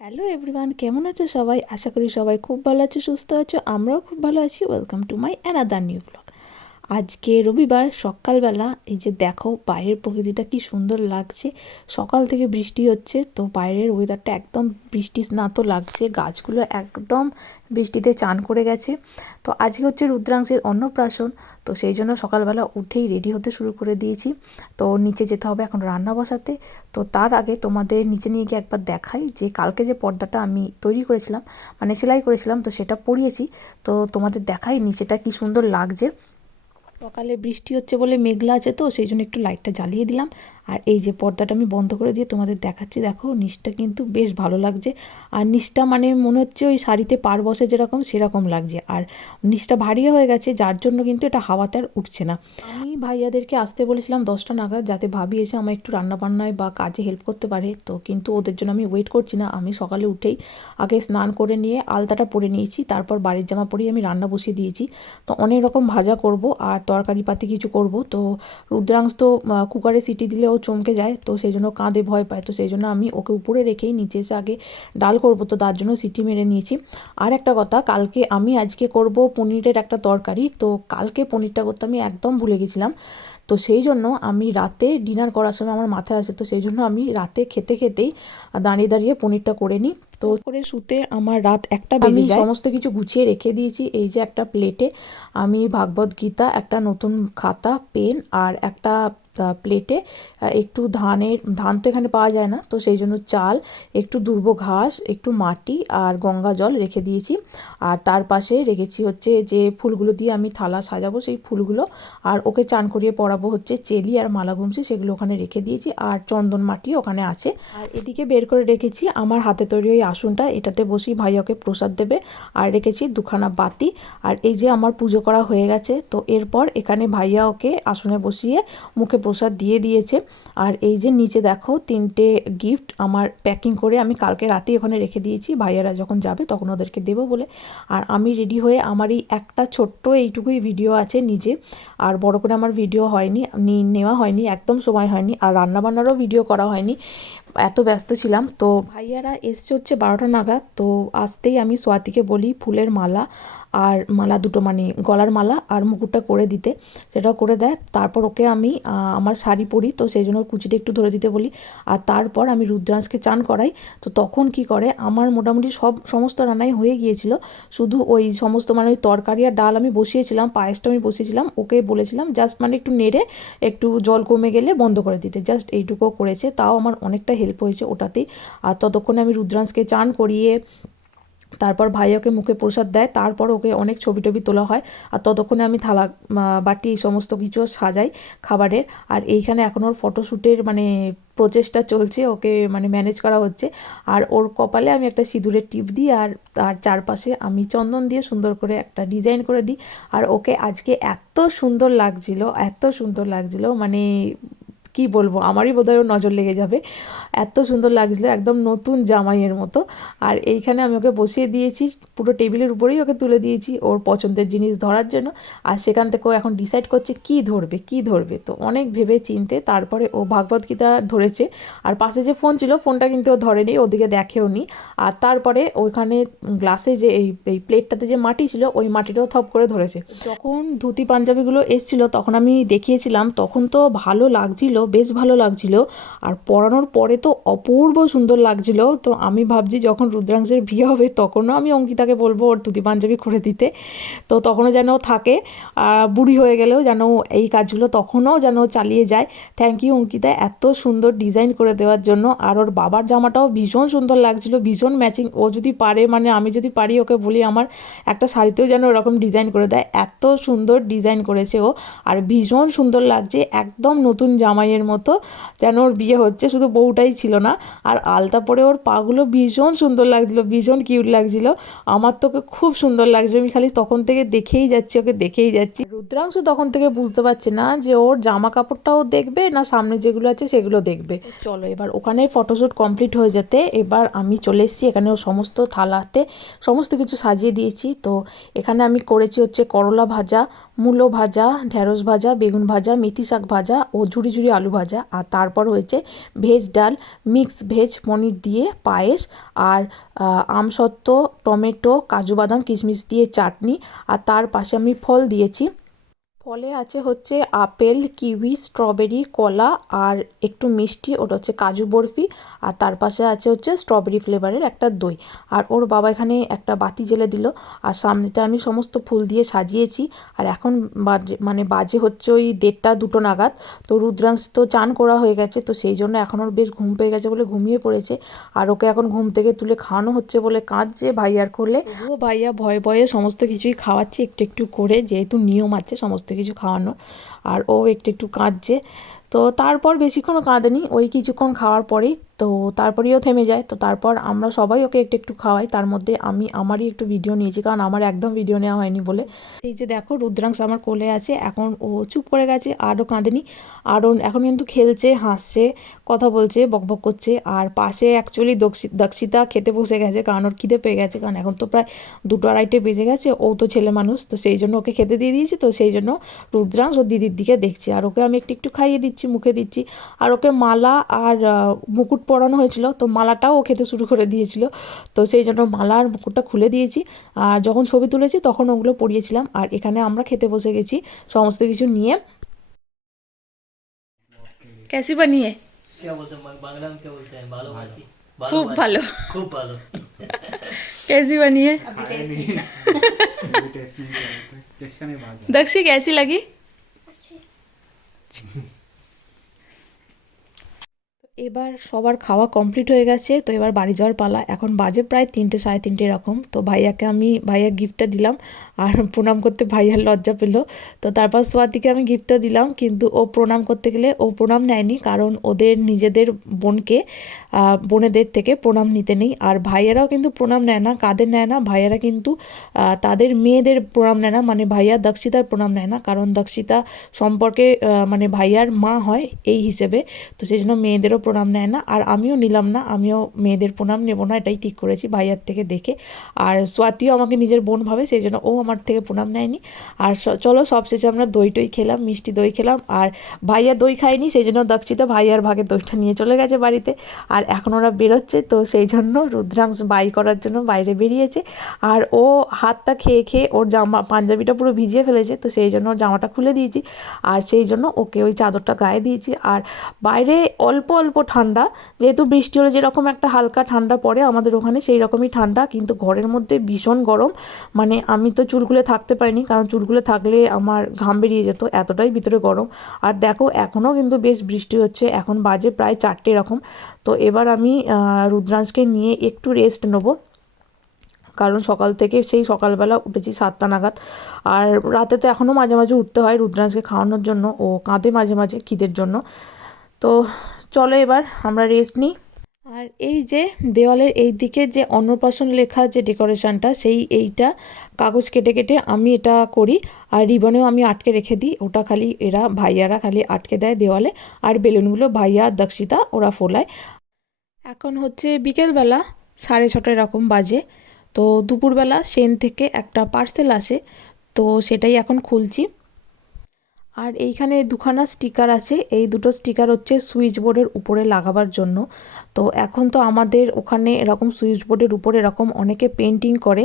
Hello everyone, কেমন আছো সবাই? আশা করি সবাই খুব ভালো আছো, সুস্থ আছো। আমরাও খুব ভালো আছি। Welcome to my another new blog. আজকে রবিবার সকালবেলা এই যে দেখো বাইরের প্রকৃতিটা কি সুন্দর লাগছে। সকাল থেকে বৃষ্টি হচ্ছে, তো বাইরের ওয়েদারটা একদম বৃষ্টি স্নাত লাগছে। গাছগুলো একদম বৃষ্টিতে চান করে গেছে। তো আজকে হচ্ছে রুদ্রাংশের অন্নপ্রাশন, তো সেই জন্য সকালবেলা উঠেই রেডি হতে শুরু করে দিয়েছি। তো নিচে যেতে হবে এখন রান্না বসাতে। তো তার আগে তোমাদের নিচে নিয়ে গিয়ে একবার দেখাই যে কালকে যে পর্দাটা আমি তৈরি করেছিলাম, মানে সেলাই করেছিলাম, তো সেটা পরিয়েছি। তো তোমাদের দেখাই নিচেটা কি সুন্দর লাগছে। সকালে বৃষ্টি হচ্ছে বলে মেঘলা আছে, তো সেই জন্য একটু লাইটটা জ্বালিয়ে দিলাম। আর এই যে পর্দাটা আমি বন্ধ করে দিয়ে তোমাদের দেখাচ্ছি, দেখো নিচটা কিন্তু বেশ ভালো লাগছে। আর নিচটা মানে মনে হচ্ছে ওই শাড়িতে পার বসে যেরকম সেরকম লাগছে। আর নিচটা ভারী হয়ে গেছে, যার জন্য কিন্তু এটা হাওয়াতে আর উঠছে না। আমি ভাইয়াদেরকে আসতে বলেছিলাম 10টা নাগাদ, যাতে ভাবি এসে আমার একটু রান্নাবান্নায় বা কাজে হেল্প করতে পারে। তো কিন্তু ওদের জন্য আমি ওয়েট করছি না। আমি সকালে উঠেই আগে স্নান করে নিয়ে আলতাটা পরে নিয়েছি, তারপর বাড়ির জামা পরেই আমি রান্না বসিয়ে দিয়েছি। তো অনেক রকম ভাজা করব আর তরকারি পাতি কিছু করব। তো রুদ্রাংশ তো কুকারে সিটি দিলে ও চমকে যায়, তো সেই জন্য কাঁদে, ভয় পায়। তো সেই জন্য আমি ওকে উপরে রেখেই নিচে এসে আগে ডাল করব, তো তার জন্য সিটি মেরে নিয়েছি। আর একটা কথা, আজকে করব পনিরের একটা তরকারি। তো কালকে পনিরটা করতে আমি একদম ভুলে গেছিলাম। তো সেই জন্য আমি রাতে ডিনার করার সময় আমার মাথায় আসে, তো সেই জন্য আমি রাতে খেতে খেতেই দাঁড়িয়ে দাঁড়িয়ে পনিরটা করে নিই। তো করে শুতে আমার রাত 1টা বেজে যায়। সমস্ত কিছু গুছিয়ে রেখে দিয়েছি। এই যে একটা প্লেটে আমি ভাগবত গীতা, একটা নতুন খাতা, পেন আর একটা প্লেটে একটু ধান তো এখানে পাওয়া যায় না, তো সেই জন্য চাল, একটু দুর্ব ঘাস, একটু মাটি আর গঙ্গা জল রেখে দিয়েছি। আর তার পাশে রেখেছি হচ্ছে যে ফুলগুলো দিয়ে আমি থালা সাজাবো সেই ফুলগুলো। আর ওকে চান করিয়ে পরাবো হচ্ছে চেলি আর মালা ঘুমছি, সেগুলো ওখানে রেখে দিয়েছি। আর চন্দন মাটি ওখানে আছে। আর এদিকে বের করে রেখেছি আমার হাতে তৈরি ওই আসনটা, এটাতে বসি ভাইয়াকে প্রসাদ দেবে। আর রেখেছি দুখানা বাতি। আর এই যে আমার পুজো করা হয়ে গেছে, তো এরপর এখানে ভাইয়া ওকে আসনে বসিয়ে মুখে প্রসাদ দিয়ে দিয়েছে। আর এই যে নিচে দেখো 3টে গিফট আমার প্যাকিং করে আমি কালকে রাতেই ওখানে রেখে দিয়েছি, ভাইয়ারা যখন যাবে তখন ওদেরকে দেবো বলে। আর আমি রেডি হয়ে আমার এই একটা ছোট্ট এইটুকুই ভিডিও আছে নিজে, আর বড় করে আমার ভিডিও হয়নি, নেওয়া হয়নি, একদম সময় হয়নি। আর রান্নাবান্নারও ভিডিও করা হয়নি, এত ব্যস্ত ছিলাম। তো ভাইয়ারা এসছে হচ্ছে 12টা নাগাদ। তো আসতেই আমি সোয়াতিকে বলি ফুলের মালা আর মালা দুটো, মানে গলার মালা আর মুকুটটা করে দিতে, সেটাও করে দেয়। তারপর ওকে আমি আমার শাড়ি পরি, তো সেই জন্য কুচিটা একটু ধরে দিতে বলি। আর তারপর আমি রুদ্রাংশকে চান করাই। তো তখন কি করে, আমার মোটামুটি সমস্ত রান্নাই হয়ে গিয়েছিল, শুধু ওই সমস্ত মানে ওই তরকারি আর ডাল আমি বসিয়েছিলাম, পায়েসটা আমি বসিয়েছিলাম। ওকে বলেছিলাম জাস্ট মানে একটু নেড়ে একটু জল কমে গেলে বন্ধ করে দিতে, জাস্ট এইটুকুও করেছে, তাও আমার অনেকটা হেল্প হয়েছে ওটাতেই। আর ততক্ষণে আমি রুদ্রাংশকে চান করিয়ে তারপর ভাইয়াকে মুখে প্রসাদ দেয়, তারপর ওকে অনেক ছবি টবি তোলা হয়। আর ততক্ষণে আমি থালা বাটি এই সমস্ত কিছু সাজাই খাবারের। আর এইখানে এখন ওর ফটোশ্যুটের মানে প্রচেষ্টা চলছে, ওকে মানে ম্যানেজ করা হচ্ছে। আর ওর কপালে আমি একটা সিঁদুরের টিপ দিই, আর তার চারপাশে আমি চন্দন দিয়ে সুন্দর করে একটা ডিজাইন করে দিই। আর ওকে আজকে এত সুন্দর লাগছিল, এত সুন্দর লাগছিল, মানে কি বলবো, আমারই বোধহয় ওর নজর লেগে যাবে, এত সুন্দর লাগছিল, একদম নতুন জামাইয়ের মতো। আর এইখানে আমি ওকে বসিয়ে দিয়েছি, পুরো টেবিলের উপরেই ওকে তুলে দিয়েছি ওর পছন্দের জিনিস ধরার জন্য। আর সেখান থেকে ও এখন ডিসাইড করছে কি ধরবে কি ধরবে। তো অনেক ভেবে চিনতে তারপরে ও ভাগবত গীতা ধরেছে। আর পাশে যে ফোন ছিল, ফোনটা কিন্তু ও ধরেনি, ওদিকে দেখেও নি। আর তারপরে ওইখানে গ্লাসে যে এই প্লেটটাতে যে মাটি ছিল, ওই মাটিটাও থপ করে ধরেছে। যখন ধুতি পাঞ্জাবিগুলো এসছিল তখন আমি দেখিয়েছিলাম, তখন তো ভালো লাগছিল, বেশ ভালো লাগছিল। আর পরানোর পরে তো অপূর্ব সুন্দর লাগছিল। তো আমি ভাবছি যখন রুদ্রাংশের বিয়ে হবে তখনও আমি অঙ্কিতাকে বলবো ওর ধুতি পাঞ্জাবি করে দিতে, তো তখনও যেন থাকে, বুড়ি হয়ে গেলেও যেন এই কাজগুলো তখনও যেন চালিয়ে যায়। থ্যাংক ইউ অঙ্কিতা, এত সুন্দর ডিজাইন করে দেওয়ার জন্য। আর ওর বাবার জামাটাও ভীষণ সুন্দর লাগছিল, ভীষণ ম্যাচিং। ও যদি পারে, মানে আমি যদি পারি, ওকে বলি আমার একটা শাড়িতেও যেন ওরকম ডিজাইন করে দেয়, এত সুন্দর ডিজাইন করেছে ও। আর ভীষণ সুন্দর লাগছে, একদম নতুন জামাইয়ের মতো, যেন ওর বিয়ে হচ্ছে, শুধু বউটাই ছিল না। আর আলতা পরে ওর পাগুলো ভীষণ সুন্দর লাগছিলো, ভীষণ কিউট লাগছিলো। আমার তো ওকে খুব সুন্দর লাগছিলো, আমি খালি তখন থেকে দেখেই যাচ্ছি, ওকে দেখেই যাচ্ছি। রুদ্রাংশ তখন থেকে বুঝতে পারছে না যে ওর জামা কাপড়টাও দেখবে না সামনে যেগুলো আছে সেগুলো দেখবে। চলো এবার ওখানে ফটোশ্যুট কমপ্লিট হয়ে যেতে এবার আমি চলে এসেছি এখানে, ও সমস্ত থালাতে সমস্ত কিছু সাজিয়ে দিয়েছি। তো এখানে আমি করেছি হচ্ছে করলা ভাজা, মূলো ভাজা, ঢ্যাঁড়স ভাজা, বেগুন ভাজা, মেথি শাক ভাজা ও ঝুড়ি ঝুড়ি আলু ভাজা, আর তারপর হয়েছে ভেজ ডাল, মিক্স ভেজ পনির দিয়ে পায়েস, আর আমসত্ত্ব, টমেটো, কাজু বাদাম কিশমিশ দিয়ে চাটনি, আর তার পাশে আমি ফল দিয়েছি। ফলে আছে হচ্ছে আপেল, কিউই, স্ট্রবেরি, কলা আর একটু মিষ্টি, ওটা হচ্ছে কাজু বরফি, আর তার পাশে আছে হচ্ছে স্ট্রবেরি ফ্লেভারের একটা দই। আর ওর বাবা এখানে একটা বাতি জ্বেলে দিল, আর সামনেতে আমি সমস্ত ফুল দিয়ে সাজিয়েছি। আর এখন বাজে হচ্ছে ওই 1:30-2 নাগাদ। তো রুদ্রাংশ তো চান করা হয়ে গেছে, তো সেই জন্য এখন ওর বেশ ঘুম পেয়ে গেছে বলে ঘুমিয়ে পড়েছে। আর ওকে এখন ঘুম থেকে তুলে খাওয়ানো হচ্ছে বলে কাঁদছে ভাইয়ার কোলে। তবুও ভাইয়া ভয়ে ভয়ে সমস্ত কিছুই খাওয়াচ্ছে একটু একটু করে, যেহেতু নিয়ম আছে সমস্ত কিছু খাওয়ানো। আর ও একটু একটু কাঁদছে। তো তারপর বেশিক্ষণও কাঁদেনি, ওই কিছুক্ষণ খাওয়ার পরেই তো তারপরেও থেমে যায়। তো তারপর আমরা সবাই ওকে একটু একটু খাওয়াই, তার মধ্যে আমি আমারই একটু ভিডিও নিয়েছি, কারণ আমার একদম ভিডিও নেওয়া হয়নি বলে। এই যে দেখো রুদ্রাংশ আমার কোলে আছে, এখন ও চুপ করে গেছে, আরও কাঁদেনি। আরও এখন কিন্তু খেলছে, হাসছে, কথা বলছে, বকবক করছে। আর পাশে অ্যাকচুয়ালি দক্ষিতা খেতে বসে গেছে, কারণ ওর খিদে পেয়ে গেছে, কারণ এখন তো প্রায় 2-2:30 বেজে গেছে। ও তো ছেলে মানুষ, তো সেই জন্য ওকে খেতে দিয়ে দিয়েছি। তো সেই জন্য রুদ্রাংশ ওর দিদির দিকে দেখছে, আর ওকে আমি একটু একটু খাইয়ে দিচ্ছি, মুখে দিচ্ছি। আর ওকে মালা আর মুকুট পরানো হয়েছিল, তো মালাটাও ও খেতে শুরু করে দিয়েছিল। তো সেই জন্য মালা আর মুকুটটা খুলে দিয়েছি, আর যখন ছবি তুলেছি তখন ওগুলো পরিয়েছিলাম। আর এখানে আমরা খেতে বসে গেছি সমস্ত কিছু নিয়ে। कैसी बनी है? क्या बोलते हैं बांग्ला में, क्या बोलते हैं? बालो भाजी। खूब भालो। खूब बालो। कैसी बनी है दक्षी, कैसी लगी? এবার সবার খাওয়া কমপ্লিট হয়ে গেছে, তো এবার বাড়ি যাওয়ার পালা। এখন বাজে প্রায় 3-3:30 এরকম। তো ভাইয়ার গিফটটা দিলাম, আর প্রণাম করতে ভাইয়ার লজ্জা পেলো। তো তারপর সোয়াতিকে আমি গিফটটা দিলাম, কিন্তু ও প্রণাম করতে গেলে ও প্রণাম নেয়নি, কারণ ওদের নিজেদের বোনেদের থেকে প্রণাম নিতে নেই। আর ভাইয়ারাও কিন্তু প্রণাম নেয় না। কাদের নেয় না? ভাইয়ারা কিন্তু তাদের মেয়েদের প্রণাম নেয় না, মানে ভাইয়া দক্ষিতার প্রণাম নেয় না, কারণ দক্ষিতা সম্পর্কে মানে ভাইয়ার মা হয় এই হিসেবে। তো সেই জন্য মেয়েদেরও প্রণাম নেয় না, আর আমিও নিলাম না, আমিও মেয়েদের প্রণাম নেব না, এটাই ঠিক করেছি ভাইয়ার থেকে দেখে। আর সোয়াতিও আমাকে নিজের বোন ভাবে, সেই জন্য ও আমার থেকে প্রণাম নেয়নি। আর চলো সবশেষে আমরা দই খেলাম, মিষ্টি দই খেলাম। আর ভাইয়া দই খায়নি, সেই জন্য দক্ষিতা ভাইয়ার ভাগে দইটা নিয়ে চলে গেছে বাড়িতে। আর এখন ওরা বেরোচ্ছে, তো সেই জন্য রুদ্রাংশ বাই করার জন্য বাইরে বেরিয়েছে। আর ও হাতটা খেয়ে খেয়ে ওর পাঞ্জাবিটা পুরো ভিজিয়ে ফেলেছে, তো সেই জন্য ওর জামাটা খুলে দিয়েছি, আর সেই জন্য ওকে ওই চাদরটা গায়ে দিয়েছি। আর বাইরে অল্প অল্প ঠান্ডা, যেহেতু বৃষ্টি হলে যেরকম একটা হালকা ঠান্ডা পড়ে আমাদের ওখানে, সেই রকমই ঠান্ডা, কিন্তু ঘরের মধ্যে ভীষণ গরম। মানে আমি তো চুল খুলে থাকতে পারিনি, কারণ চুল খুলে থাকলে আমার ঘাম বেরিয়ে যেত, এতটাই ভিতরে গরম। আর দেখো এখনও কিন্তু বেশ বৃষ্টি হচ্ছে, এখন বাজে প্রায় 4টে এরকম। তো এবার আমি রুদ্রাংশকে নিয়ে একটু রেস্ট নেবো, কারণ সকাল থেকে সেই সকালবেলা উঠেছি 7টা নাগাদ। আর রাতে তো এখনও মাঝে মাঝে উঠতে হয় রুদ্রাংশকে খাওয়ানোর জন্য, ও কাঁদে মাঝে মাঝে খিদের জন্য। তো চলো এবার আমরা রেস্ট নিই। আর এই যে দেওয়ালের এই দিকে যে অন্নপ্রাশন লেখা যে ডেকোরেশনটা, এইটা কাগজ কেটে কেটে আমি এটা করি, আর রিবনেও আমি আটকে রেখে দিই। ওটা খালি ভাইয়ারা খালি আটকে দেয় দেওয়ালে, আর বেলুনগুলো ভাইয়া দক্ষিতা ওরা ফোলায়। এখন হচ্ছে বিকেলবেলা 6:30 এরকম বাজে। তো দুপুরবেলা সেন থেকে একটা পার্সেল আসে, তো সেটাই এখন খুলছি। আর এইখানে দুখানা স্টিকার আছে, এই দুটো স্টিকার হচ্ছে সুইচ বোর্ডের উপরে লাগাবার জন্য। তো এখন তো আমাদের ওখানে এরকম সুইচ বোর্ডের উপরে এরকম অনেকে পেন্টিং করে,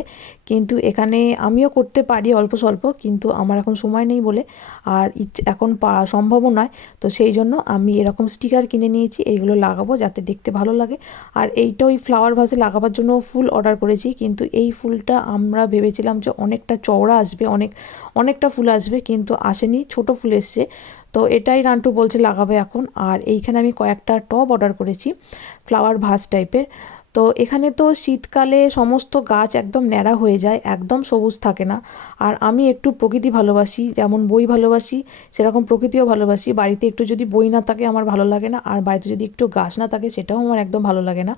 কিন্তু এখানে আমিও করতে পারি অল্প স্বল্প, কিন্তু আমার এখন সময় নেই বলে আর এখন সম্ভবও নয়। তো সেই জন্য আমি এরকম স্টিকার কিনে নিয়েছি, এইগুলো লাগাবো যাতে দেখতে ভালো লাগে। আর এইটা ওই ফ্লাওয়ার ভাসে লাগাবার জন্য ফুল অর্ডার করেছি, কিন্তু এই ফুলটা আমরা ভেবেছিলাম যে অনেকটা চওড়া আসবে, অনেকটা ফুল আসবে, কিন্তু আসেনি, ছোট ফুল এসছে। তো এটাই রান্টু বলছে লাগাবে এখন। আর এইখানে আমি কয়েকটা টব অর্ডার করেছি ফ্লাওয়ার ভাস টাইপের। তো এখানে তো শীতকালে সমস্ত গাছ একদম ন্যাড়া হয়ে যায়, একদম সবুজ থাকে না। আর আমি একটু প্রকৃতি ভালোবাসি, যেমন বই ভালোবাসি সেরকম প্রকৃতিও ভালোবাসি। বাড়িতে একটু যদি বই না থাকে আমার ভালো লাগে না, আর বাড়িতে যদি একটু গাছ না থাকে সেটাও আমার একদম ভালো লাগে না।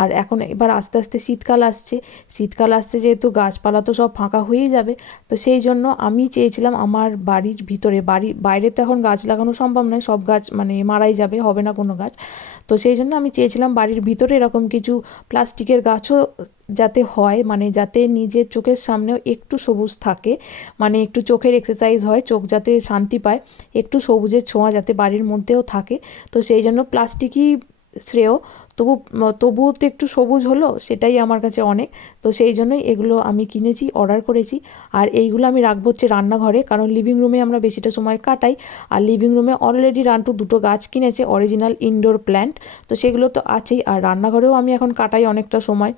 আর এখন এবার আস্তে আস্তে শীতকাল আসছে যেহেতু গাছপালা তো সব ফাঁকা হয়েই যাবে। তো সেই জন্য আমি চেয়েছিলাম আমার বাড়ির ভিতরে, বাইরে তো এখন গাছ লাগানো সম্ভব নয়, সব গাছ মানে মারাই যাবে, হবে না কোনো গাছ। তো সেই জন্য আমি চেয়েছিলাম বাড়ির ভিতরে এরকম কিছু প্লাস্টিকের গাছও যাতে হয়, মানে যাতে নিজের চোখের সামনেও একটু সবুজ থাকে, মানে একটু চোখের এক্সারসাইজ হয়, চোখ যাতে শান্তি পায়, একটু সবুজের ছোঁয়া যাতে বাড়ির মধ্যেও থাকে। তো সেই জন্য প্লাস্টিকই শ্রেয়। তবুও তো একটু সবুজ হলো, সেটাই আমার কাছে অনেক। তো সেই জন্যই এগুলো আমি কিনেছি, অর্ডার করেছি। আর এইগুলো আমি রাখবো হচ্ছে রান্নাঘরে, কারণ লিভিং রুমে আমরা বেশিটা সময় কাটাই। আর লিভিং রুমে অলরেডি রান্টু দুটো গাছ কিনেছে, অরিজিনাল ইনডোর প্ল্যান্ট, তো সেগুলো তো আছেই। আর রান্নাঘরেও আমি এখন কাটাই অনেকটা সময়,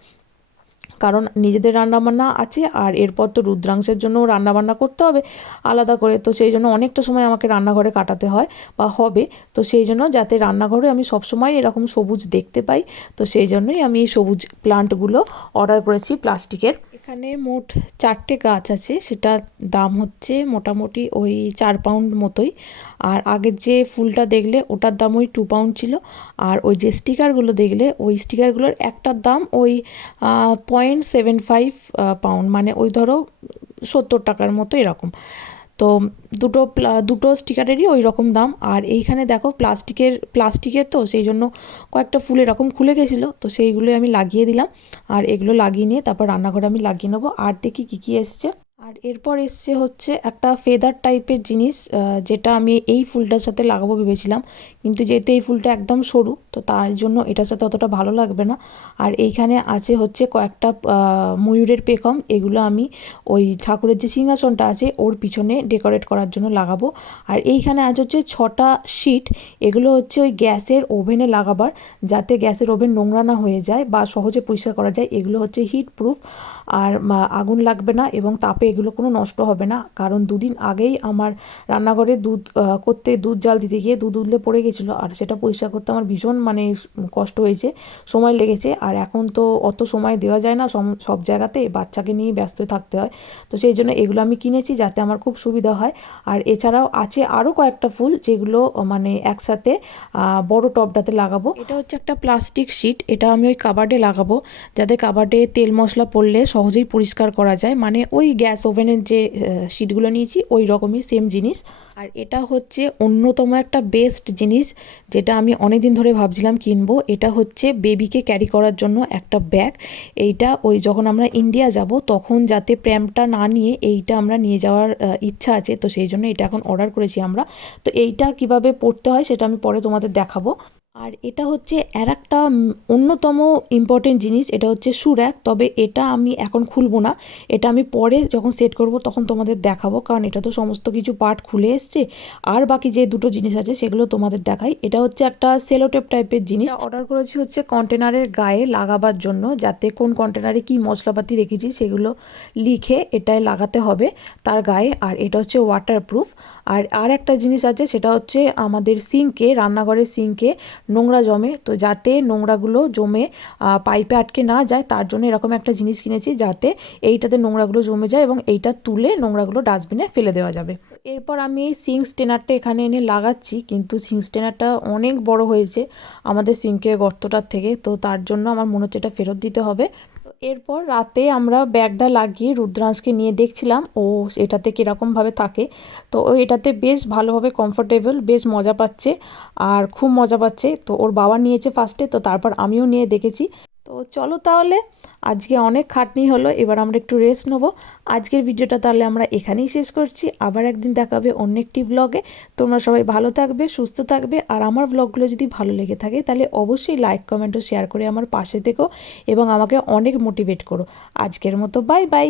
কারণ নিজেদের রান্নাবান্না আছে, আর এরপর তো রুদ্রাংশের জন্যও রান্নাবান্না করতে হবে আলাদা করে। তো সেই জন্য অনেকটা সময় আমাকে রান্নাঘরে কাটাতে হয় বা হবে। তো সেই জন্য যাতে রান্নাঘরে আমি সবসময় এরকম সবুজ দেখতে পাই, তো সেই জন্যই আমি এই সবুজ প্লান্টগুলো অর্ডার করেছি প্লাস্টিকের। এখানে মোট 4টে গাছ আছে, সেটা দাম হচ্ছে মোটামুটি ওই 4 পাউন্ড মতোই। আর আগের যে ফুলটা দেখলে ওটার দাম ওই 2 পাউন্ড ছিল। আর ওই যে স্টিকারগুলো দেখলে, ওই স্টিকারগুলোর একটার দাম ওই 0.75 পাউন্ড, মানে ওই ধরো 70 টাকার মতো এরকম। তো দুটো স্টিকারেরই ওই রকম দাম। আর এইখানে দেখো প্লাস্টিকের তো সেই জন্য কয়েকটা ফুল এরকম খুলে গেছিলো, তো সেইগুলোই আমি লাগিয়ে দিলাম। আর এগুলো লাগিয়ে নিয়ে তারপর রান্নাঘরে আমি লাগিয়ে নেবো। আর দেখি কী এসছে। আর এরপর এসছে হচ্ছে একটা ফেদার টাইপের জিনিস, যেটা আমি এই ফুলটার সাথে লাগাবো ভেবেছিলাম, কিন্তু যেহেতু এই ফুলটা একদম সরু, তো তার জন্য এটার সাথে অতটা ভালো লাগবে না। আর এইখানে আছে হচ্ছে কয়েকটা ময়ূরের পেখম, এগুলো আমি ওই ঠাকুরের যে সিংহাসনটা আছে ওর পিছনে ডেকোরেট করার জন্য লাগাবো। আর এইখানে আছে হচ্ছে 6টা শিট, এগুলো হচ্ছে ওই গ্যাসের ওভেনে লাগাবার, যাতে গ্যাসের ওভেন নোংরা না হয়ে যায় বা সহজে পরিষ্কার করা যায়। এগুলো হচ্ছে হিট প্রুফ, আর আগুন লাগবে না এবং তাপে এগুলো কোনো নষ্ট হবে না। কারণ 2 দিন আগেই আমার রান্নাঘরে দুধ জাল দিতে গিয়ে দুধ উদলে পড়ে গেছিলো, আর সেটা পরিষ্কার করতে আমার ভীষণ মানে কষ্ট হয়েছে, সময় লেগেছে। আর এখন তো অত সময় দেওয়া যায় না, সব জায়গাতে বাচ্চাকে নিয়ে ব্যস্ত থাকতে হয়। তো সেই জন্য এগুলো আমি কিনেছি যাতে আমার খুব সুবিধা হয়। আর এছাড়াও আছে আরও কয়েকটা ফুল, যেগুলো মানে একসাথে বড় টবটাতে লাগাবো। এটা হচ্ছে একটা প্লাস্টিক শিট, এটা আমি ওই কাবার্ডে লাগাবো, যাতে কাবার্ডে তেল মশলা পড়লে সহজেই পরিষ্কার করা যায়। মানে ওই গ্যাস ওভেনের যে শিটগুলো নিয়েছি ওই রকমই সেম জিনিস। আর এটা হচ্ছে অন্যতম একটা বেস্ট জিনিস, যেটা আমি অনেক দিন ধরে ভাবছিলাম কিনবো। এটা হচ্ছে বেবিকে ক্যারি করার জন্য একটা ব্যাগ। এইটা ওই যখন আমরা ইন্ডিয়া যাব তখন যাতে প্র্যামটা না নিয়ে এইটা আমরা নিয়ে যাওয়ার ইচ্ছা আছে, তো সেই জন্য এটা এখন অর্ডার করেছি আমরা। তো এইটা কিভাবে পড়তে হয় সেটা আমি পরে তোমাদের দেখাবো। আর এটা হচ্ছে একটা অন্যতম ইম্পর্টেন্ট জিনিস, এটা হচ্ছে শু র্যাক। তবে এটা আমি এখন খুলবো না, এটা আমি পরে যখন সেট করব তখন তোমাদের দেখাবো, কারণ এটা তো সমস্ত কিছু পার্ট খুলে এসছে। আর বাকি যে দুটো জিনিস আছে সেগুলো তোমাদের দেখাই। এটা হচ্ছে একটা সেলোটেপ টাইপের জিনিস, অর্ডার করেছি হচ্ছে কন্টেনারের গায়ে লাগাবার জন্য, যাতে কোন কন্টেনারে কি মশলাপাতি রেখেছি সেগুলো লিখে এটায় লাগাতে হবে তার গায়ে। আর এটা হচ্ছে ওয়াটারপ্রুফ। আর একটা জিনিস আছে, সেটা হচ্ছে আমাদের সিঙ্কে, রান্নাঘরের সিঙ্কে নোংরা জমে, তো যাতে নোংরাগুলো জমে পাইপে আটকে না যায়, তার জন্য এরকম একটা জিনিস কিনেছি, যাতে এইটাতে নোংরাগুলো জমে যায় এবং এইটা তুলে নোংরাগুলো ডাস্টবিনে ফেলে দেওয়া যাবে। এরপর আমি এই সিঙ্ক স্টেনারটা এখানে এনে লাগাচ্ছি, কিন্তু সিঙ্ক স্টেনারটা অনেক বড় হয়েছে আমাদের সিঙ্কের গর্তটার থেকে, তো তার জন্য আমার মনে হচ্ছে এটা ফেরত দিতে হবে। এরপর রাতে আমরা ব্যাগটা লাগিয়ে রুদ্রাংশকে নিয়ে দেখছিলাম ও এটাতে কীরকমভাবে থাকে। তো ও এটাতে বেশ ভালোভাবে কমফোর্টেবল, বেশ মজা পাচ্ছে, আর খুব মজা পাচ্ছে। তো ওর বাবা নিয়েছে ফার্স্টে, তো তারপর আমিও নিয়ে দেখেছি। তো চলো তাহলে, আজকে অনেক খাটনি হলো, এবার আমরা একটু রেস্ট নেবো। আজকের ভিডিওটা তাহলে আমরা এখানেই শেষ করছি, আবার একদিন দেখাবে অন্য একটি ব্লগে। তোমরা সবাই ভালো থাকবে, সুস্থ থাকবে। আর আমার ব্লগগুলো যদি ভালো লেগে থাকে তাহলে অবশ্যই লাইক, কমেন্ট ও শেয়ার করে আমার পাশে থেকো এবং আমাকে অনেক মোটিভেট করো। আজকের মতো বাই বাই।